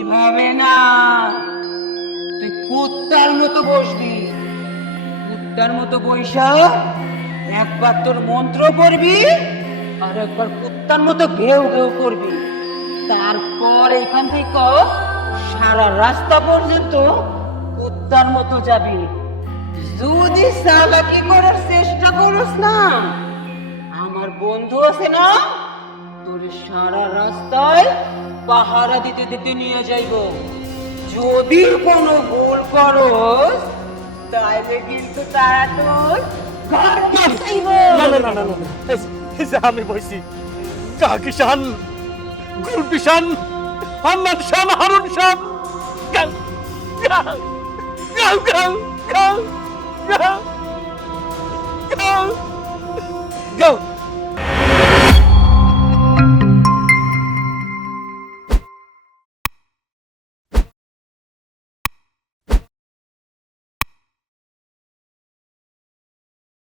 এইভাবে না, তুই কুত্তার মতো বসবি। কুত্তার মতো বৈশা একবার তোর মন্ত্র পড়বি আর একবার কুত্তার মতো ঘেউ ঘেউ করবি। তারপর এখান থেকে সারা রাস্তা পর্যন্ত কুত্তার মতো যাবি। যদি চালাকি করার চেষ্টা করিস না, আমার বন্ধু আছে না, তোর সারা রাস্তায় পাহারা দিতে দিতে নিয়ে যাইব। যদি কোনো ভুল করস তাহলে কিন্তু তারা তোর ঘর কাটাইব। না না না না না, এই যে আমি বলছি কাকিশান, গুলবিশান, হান্নান শান, হারুন শান, গাও গাও গাও গাও গাও গাও গাও